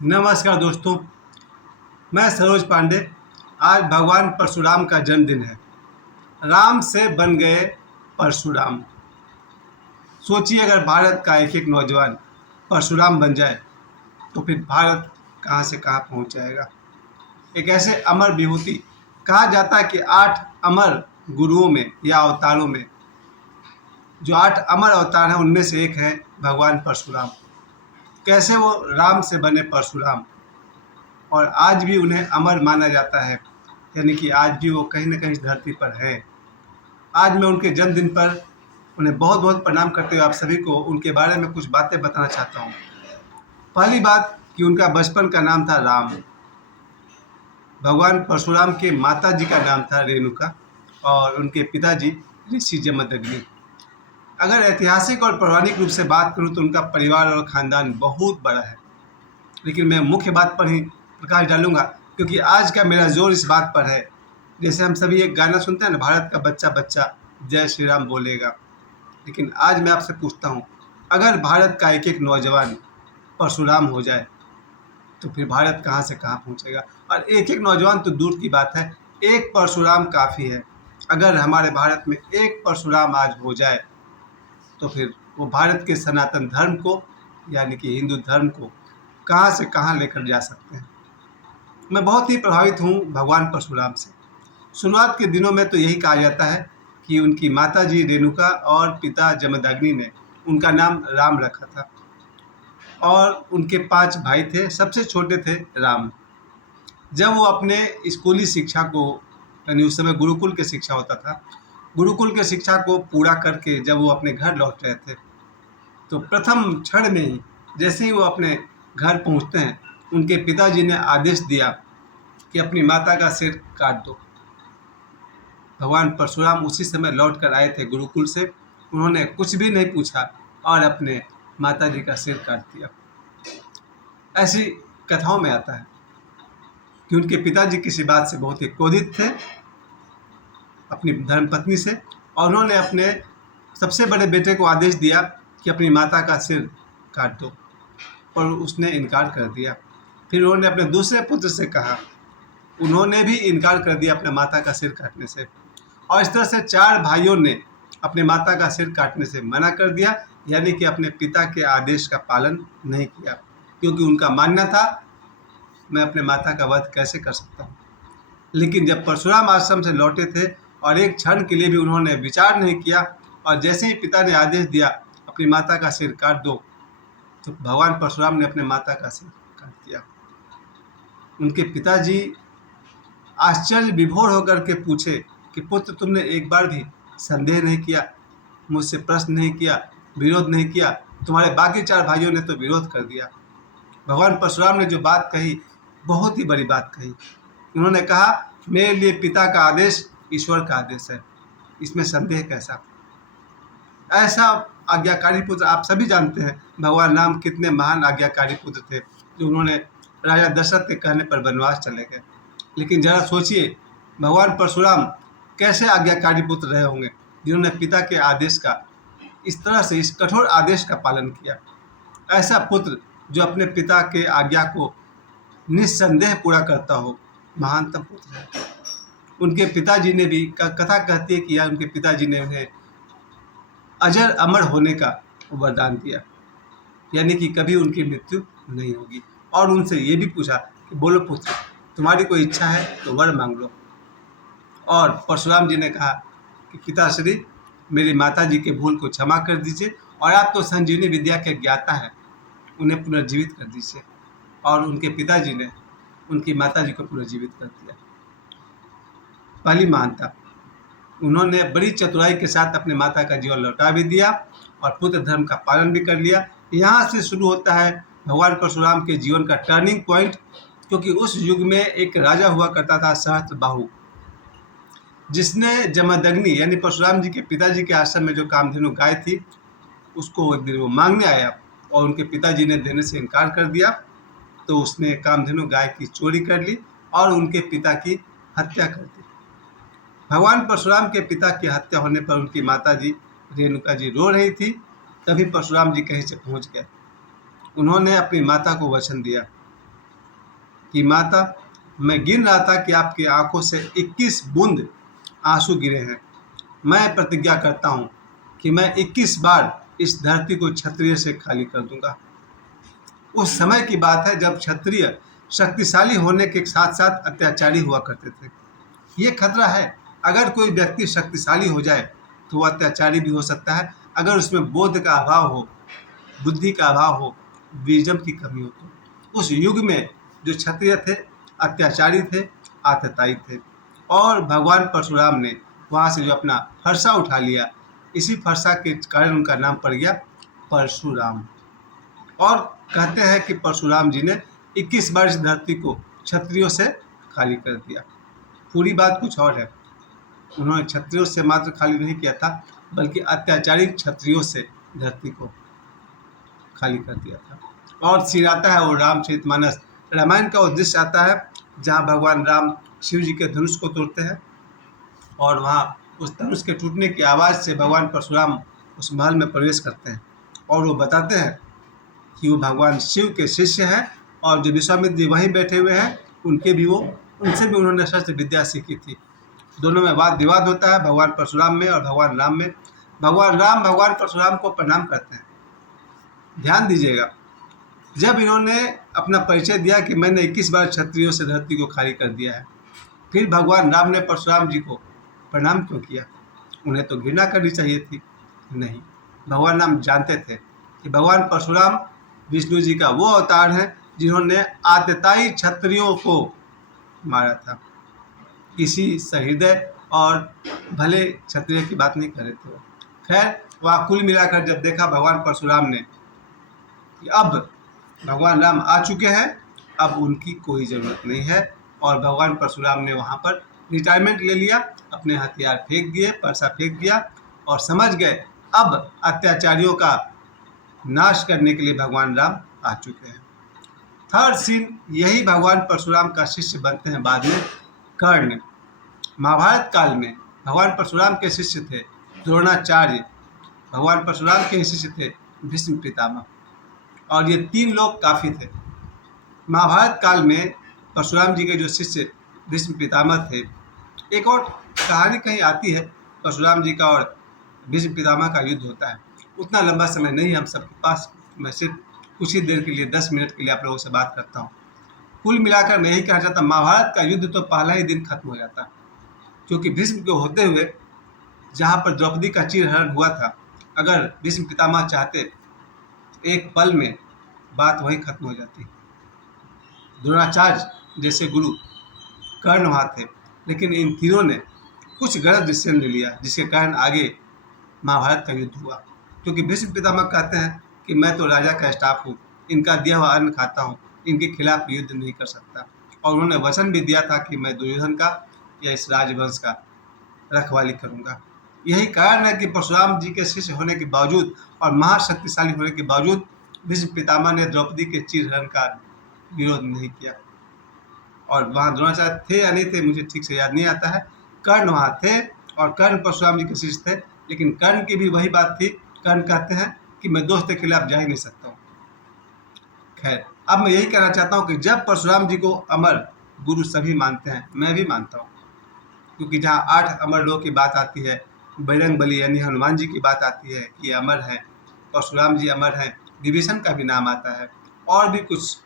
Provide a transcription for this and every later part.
नमस्कार दोस्तों, मैं सरोज पांडे। आज भगवान परशुराम का जन्मदिन है। राम से बन गए परशुराम। सोचिए, अगर भारत का एक एक नौजवान परशुराम बन जाए तो फिर भारत कहाँ से कहाँ पहुँच जाएगा। एक ऐसे अमर विभूति, कहा जाता है कि 8 अमर गुरुओं में या अवतारों में जो 8 अमर अवतार हैं उनमें से एक है भगवान परशुराम। कैसे वो राम से बने परशुराम, और आज भी उन्हें अमर माना जाता है, यानी कि आज भी वो कहीं न कहीं इस धरती पर हैं। आज मैं उनके जन्मदिन पर उन्हें बहुत बहुत प्रणाम करते हुए आप सभी को उनके बारे में कुछ बातें बताना चाहता हूँ। पहली बात कि उनका बचपन का नाम था राम। भगवान परशुराम के माता जी का नाम था रेणुका और उनके पिताजी ऋषि जमदग्नि। अगर ऐतिहासिक और पौराणिक रूप से बात करूँ तो उनका परिवार और ख़ानदान बहुत बड़ा है, लेकिन मैं मुख्य बात पर ही प्रकाश डालूंगा क्योंकि आज का मेरा जोर इस बात पर है। जैसे हम सभी एक गाना सुनते हैं ना, भारत का बच्चा बच्चा जय श्री राम बोलेगा। लेकिन आज मैं आपसे पूछता हूँ, अगर भारत का एक एक नौजवान परशुराम हो जाए तो फिर भारत कहाँ से कहाँ पहुँचेगा। और एक एक नौजवान तो दूर की बात है, एक परशुराम काफ़ी है। अगर हमारे भारत में एक परशुराम आज हो जाए तो फिर वो भारत के सनातन धर्म को, यानी कि हिंदू धर्म को, कहाँ से कहाँ लेकर जा सकते हैं। मैं बहुत ही प्रभावित हूँ भगवान परशुराम से। शुरुआत के दिनों में तो यही कहा जाता है कि उनकी माता जी रेणुका और पिता जमदग्नि ने उनका नाम राम रखा था और उनके 5 भाई थे, सबसे छोटे थे राम। जब वो अपने स्कूली शिक्षा को, यानी उस समय गुरुकुल की शिक्षा होता था, गुरुकुल की शिक्षा को पूरा करके जब वो अपने घर लौट रहे थे तो प्रथम क्षण में ही, जैसे ही वो अपने घर पहुंचते हैं, उनके पिताजी ने आदेश दिया कि अपनी माता का सिर काट दो। भगवान परशुराम उसी समय लौट कर आए थे गुरुकुल से। उन्होंने कुछ भी नहीं पूछा और अपने माता जी का सिर काट दिया। ऐसी कथाओं में आता है कि उनके पिताजी किसी बात से बहुत ही क्रोधित थे अपनी धर्मपत्नी से, और उन्होंने अपने सबसे बड़े बेटे को आदेश दिया कि अपनी माता का सिर काट दो, और उसने इनकार कर दिया। फिर उन्होंने अपने दूसरे पुत्र से कहा, उन्होंने भी इनकार कर दिया अपने माता का सिर काटने से। और इस तरह से 4 भाइयों ने अपने माता का सिर काटने से मना कर दिया, यानी कि अपने पिता के आदेश का पालन नहीं किया, क्योंकि उनका मानना था मैं अपने माता का वध कैसे कर सकता हूँ। लेकिन जब परशुराम आश्रम से लौटे थे और एक क्षण के लिए भी उन्होंने विचार नहीं किया, और जैसे ही पिता ने आदेश दिया अपनी माता का सिर काट दो, तो भगवान परशुराम ने अपने माता का सिर काट दिया। उनके पिताजी आश्चर्य विभोर होकर के पूछे कि पुत्र, तुमने एक बार भी संदेह नहीं किया, मुझसे प्रश्न नहीं किया, विरोध नहीं किया। तुम्हारे बाकी 4 भाइयों ने तो विरोध कर दिया। भगवान परशुराम ने जो बात कही, बहुत ही बड़ी बात कही। उन्होंने कहा, मेरे लिए पिता का आदेश ईश्वर का आदेश है, इसमें संदेह कैसा। ऐसा आज्ञाकारी पुत्र आप सभी जानते हैं, भगवान राम कितने महान आज्ञाकारी पुत्र थे, जो उन्होंने राजा दशरथ के कहने पर वनवास चले गए। लेकिन जरा सोचिए, भगवान परशुराम कैसे आज्ञाकारी पुत्र रहे होंगे, जिन्होंने पिता के आदेश का, इस तरह से, इस कठोर आदेश का पालन किया। ऐसा पुत्र जो अपने पिता के आज्ञा को निस्संदेह पूरा करता हो, महानतम पुत्र है। उनके पिताजी ने भी, कथा कहती है कि उनके पिताजी ने उन्हें अजर अमर होने का वरदान दिया, यानी कि कभी उनकी मृत्यु नहीं होगी। और उनसे ये भी पूछा कि बोलो पुत्र, तुम्हारी कोई इच्छा है तो वर मांग लो। और परशुराम जी ने कहा कि पिताश्री, मेरी माता जी के भूल को क्षमा कर दीजिए, और आप तो संजीवनी विद्या के ज्ञाता हैं, उन्हें पुनर्जीवित कर दीजिए। और उनके पिताजी ने उनकी माता जी को पुनर्जीवित कर दिया। पहली महानता, उन्होंने बड़ी चतुराई के साथ अपने माता का जीवन लौटा भी दिया और पुत्र धर्म का पालन भी कर लिया। यहाँ से शुरू होता है भगवान परशुराम के जीवन का टर्निंग पॉइंट, क्योंकि उस युग में एक राजा हुआ करता था सहस्त्रबाहु, जिसने जमदग्नि यानी परशुराम जी के पिताजी के आश्रम में जो कामधेनु गाय थी, उसको एक दिन वो मांगने आया और उनके पिताजी ने देने से इनकार कर दिया। तो उसने कामधेनु गाय की चोरी कर ली और उनके पिता की हत्या कर दी। भगवान परशुराम के पिता की हत्या होने पर उनकी माता जी रेणुका जी रो रही थी। तभी परशुराम जी कहीं से पहुंच गए। उन्होंने अपनी माता को वचन दिया कि माता, मैं गिन रहा था कि आपकी आंखों से 21 बूंद आंसू गिरे हैं। मैं प्रतिज्ञा करता हूँ कि मैं 21 बार इस धरती को क्षत्रिय से खाली कर दूंगा। उस समय की बात है जब क्षत्रिय शक्तिशाली होने के साथ साथ अत्याचारी हुआ करते थे। ये खतरा है। अगर कोई व्यक्ति शक्तिशाली हो जाए तो वह अत्याचारी भी हो सकता है, अगर उसमें बोध का अभाव हो, बुद्धि का अभाव हो, विजडम की कमी हो तो। उस युग में जो क्षत्रिय थे अत्याचारी थे, आतताई थे, और भगवान परशुराम ने वहाँ से जो अपना फरसा उठा लिया, इसी फरसा के कारण उनका नाम पड़ गया परशुराम। और कहते हैं कि परशुराम जी ने 21 बार इस धरती को क्षत्रियों से खाली कर दिया। पूरी बात कुछ और है। उन्होंने क्षत्रियों से मात्र खाली नहीं किया था, बल्कि अत्याचारी क्षत्रियों से धरती को खाली कर दिया था। और फिर आता है वो रामचरितमानस। रामायण का उद्देश्य आता है जहाँ भगवान राम शिव जी के धनुष को तोड़ते हैं, और वहाँ उस धनुष के टूटने की आवाज़ से भगवान परशुराम उस महल में प्रवेश करते हैं, और वो बताते हैं कि वो भगवान शिव के शिष्य हैं, और जो विश्वामित्र जी वहीं बैठे हुए हैं उनसे भी उन्होंने शस्त्र विद्या सीखी थी। दोनों में वाद विवाद होता है, भगवान परशुराम में और भगवान राम में। भगवान राम भगवान परशुराम को प्रणाम करते हैं। ध्यान दीजिएगा, जब इन्होंने अपना परिचय दिया कि मैंने 21 बार क्षत्रियों से धरती को खाली कर दिया है, फिर भगवान राम ने परशुराम जी को प्रणाम क्यों किया? उन्हें तो घृणा करनी चाहिए थी। नहीं, भगवान राम जानते थे कि भगवान परशुराम विष्णु जी का वो अवतार है जिन्होंने आतताई क्षत्रियों को मारा था। किसी सहृदय और भले क्षत्रिय की बात नहीं कर रहे थे। खैर, वहाँ कुल मिलाकर जब देखा भगवान परशुराम ने कि अब भगवान राम आ चुके हैं, अब उनकी कोई ज़रूरत नहीं है, और भगवान परशुराम ने वहाँ पर रिटायरमेंट ले लिया, अपने हथियार फेंक दिए, परसा फेंक दिया, और समझ गए अब अत्याचारियों का नाश करने के लिए भगवान राम आ चुके हैं। थर्ड सीन, यही भगवान परशुराम का शिष्य बनते हैं बाद में कर्ण। महाभारत काल में भगवान परशुराम के शिष्य थे द्रोणाचार्य, भगवान परशुराम के शिष्य थे भीष्म पितामह, और ये 3 लोग काफ़ी थे। महाभारत काल में परशुराम जी के जो शिष्य भीष्म पितामह थे, एक और कहानी कहीं आती है, परशुराम जी का और भीष्म पितामह का युद्ध होता है। उतना लंबा समय नहीं हम सबके पास, मैं सिर्फ कुछ ही देर के लिए 10 मिनट के लिए आप लोगों से बात करता हूँ। कुल मिलाकर मैं यही कहना चाहता, महाभारत का युद्ध तो पहला ही दिन खत्म हो जाता, क्योंकि भीष्म के होते हुए जहाँ पर द्रौपदी का चीरहरण हुआ था, अगर भीष्म पितामह चाहते एक पल में बात वहीं खत्म हो जाती। द्रोणाचार्य जैसे गुरु कर्ण वहाँ थे, लेकिन इन तीनों ने कुछ गलत डिसीजन ले लिया, जिसके कारण आगे महाभारत का युद्ध हुआ। क्योंकि भीष्म पितामह कहते हैं कि मैं तो राजा का स्टाफ हूँ, इनका दिया हुआ अन्न खाता हूँ, इनके खिलाफ युद्ध नहीं कर सकता, और उन्होंने वचन भी दिया था कि मैं दुर्योधन का या इस राजवंश का रखवाली करूँगा। यही कारण है कि परशुराम जी के शिष्य होने के बावजूद और महाशक्तिशाली होने के बावजूद भीष्म पितामह ने द्रौपदी के चीरहरण का विरोध नहीं किया। और वहाँ द्रोणाचार्य थे या नहीं थे मुझे ठीक से याद नहीं आता है। कर्ण वहाँ थे, और कर्ण परशुराम जी के शिष्य थे, लेकिन कर्ण की भी वही बात थी। कर्ण कहते हैं कि मैं दोस्त के खिलाफ जा ही नहीं सकता हूँ। खैर, अब मैं यही कहना चाहता हूँ कि जब परशुराम जी को अमर गुरु सभी मानते हैं, मैं भी मानता हूँ, क्योंकि जहाँ 8 अमर लोगों की बात आती है, बजरंग बली यानी हनुमान जी की बात आती है कि अमर हैं, परशुराम जी अमर हैं, विभीषण का भी नाम आता है, और भी कुछ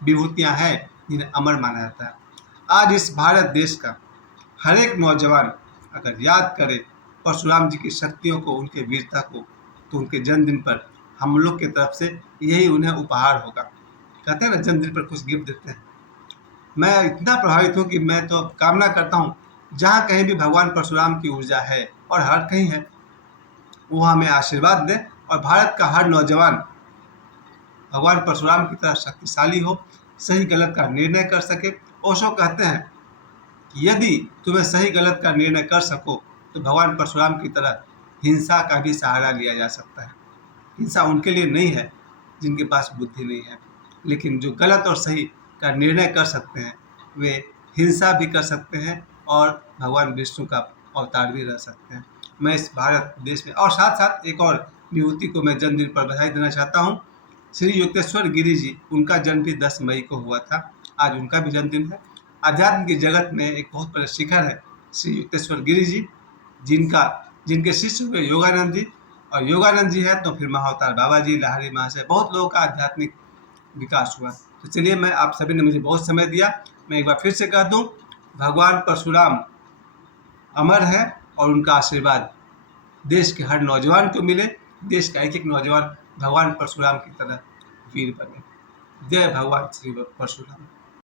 विभूतियाँ हैं जिन्हें अमर माना जाता है। आज इस भारत देश का हर एक नौजवान अगर याद करे परशुराम जी की शक्तियों को, उनके वीरता को, तो उनके जन्मदिन पर हम लोग की तरफ से यही उन्हें उपहार होगा। कहते हैं ना, जन्मदिन पर कुछ गिफ्ट देते हैं। मैं इतना प्रभावित हूँ कि मैं तो कामना करता हूँ जहाँ कहीं भी भगवान परशुराम की ऊर्जा है, और हर कहीं है, वो हमें आशीर्वाद दें, और भारत का हर नौजवान भगवान परशुराम की तरह शक्तिशाली हो, सही गलत का निर्णय कर सके। ओशो कहते हैं कि यदि तुम्हें सही गलत का निर्णय कर सको तो भगवान परशुराम की तरह हिंसा का भी सहारा लिया जा सकता है। हिंसा उनके लिए नहीं है जिनके पास बुद्धि नहीं है, लेकिन जो गलत और सही का निर्णय कर सकते हैं वे हिंसा भी कर सकते हैं, और भगवान विष्णु का अवतार भी रह सकते हैं। मैं इस भारत देश में, और साथ साथ एक और विभूति को मैं जन्मदिन पर बधाई देना चाहता हूँ। श्री युक्तेश्वर गिरि जी, उनका जन्म भी 10 मई को हुआ था। आज उनका भी जन्मदिन है। अध्यात्म की जगत में एक बहुत बड़ा शिखर है श्री युक्तेश्वर गिरि जी, जिनके शिष्य हुए योगानंद जी, और योगानंद जी है तो फिर महाअवतार बाबा जी, लाहिड़ी महाशय, बहुत लोगों का आध्यात्मिक विकास हुआ। तो चलिए, मैं आप सभी ने मुझे बहुत समय दिया, मैं एक बार फिर से कह दूं, भगवान परशुराम अमर है और उनका आशीर्वाद देश के हर नौजवान को मिले। देश का एक एक नौजवान भगवान परशुराम की तरह वीर बने। जय भगवान श्री परशुराम।